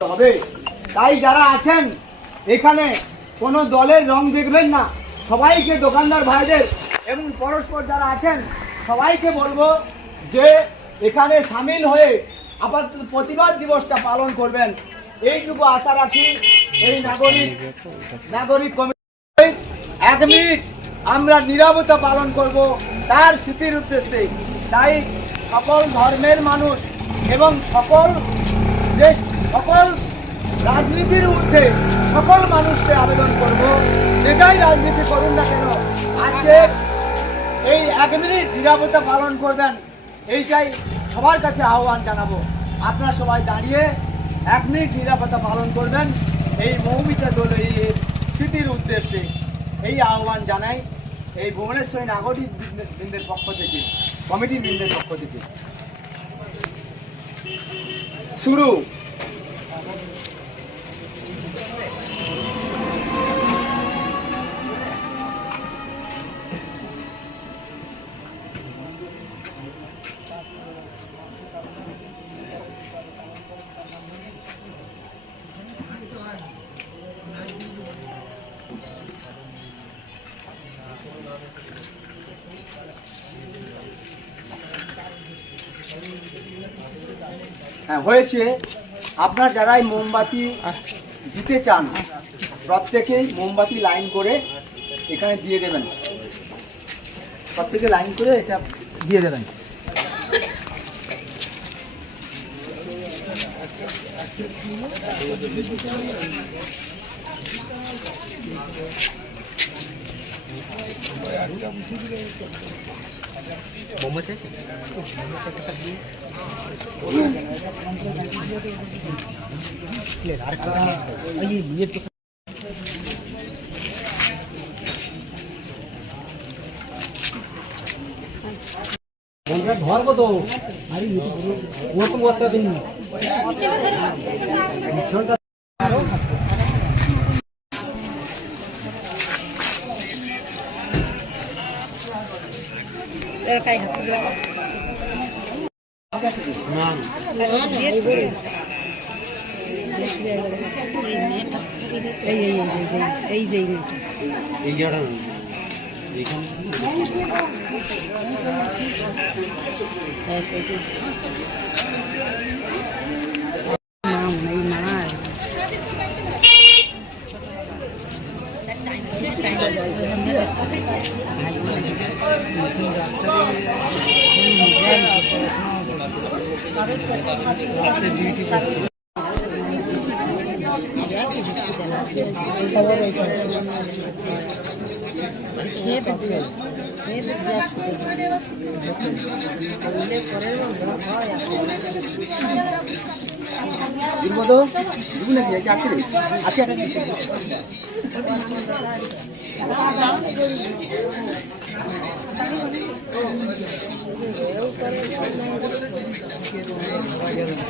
হবে তাই যারা আছেন, এখানে কোনো দলের রং দেখবেন না। সবাইকে দোকানদার ভাইদের এবং পরস্পর যারা আছেন, সবাইকে বলব যে এখানে সামিল হয়ে আপাতত প্রতিবাদ দিবসটা পালন করবেন। এইটুকু আশা রাখি এই নাগরিক নাগরিক কমিটি এক মিনিট আমরা নিরাপত্তা পালন করব তার স্মৃতির উদ্দেশ্যে। তাই সকল ধর্মের মানুষ এবং সকল দেশ সকল রাজনীতির ঊর্ধ্বে সকল মানুষকে আবেদন করব। যেটাই রাজনীতি করুন না কেন, আজকে এই এক মিনিট নিরাপত্তা পালন করবেন, এইটাই সবার কাছে আহ্বান জানাব। আপনারা সবাই দাঁড়িয়ে এক মিনিট নিরাপত্তা পালন করবেন, এই মৌমিতা দোল এই স্মৃতির উদ্দেশ্যে এই আহ্বান জানাই এই ভুবনেশ্বরী নাগরিক বৃন্দ- বৃন্দের পক্ষ থেকে, কমিটি বৃন্দের পক্ষ থেকে। শুরু। হ্যাঁ হয়েছে। আপনার যারাই মোমবাতি দিতে চান, প্রত্যেকেই মোমবাতি লাইন করে এখানে দিয়ে দেবেন। প্রত্যেকে লাইন করে এটা দিয়ে দেবেন। ও তো করতে দিন এই এই এই যে এই এই জায়গাটা এইখানে এই মার খেয়ে দেখবে পরে হয় এর মতো দেখুন নাকি এটা আছে রে? আছে একটা কিছু। yanına.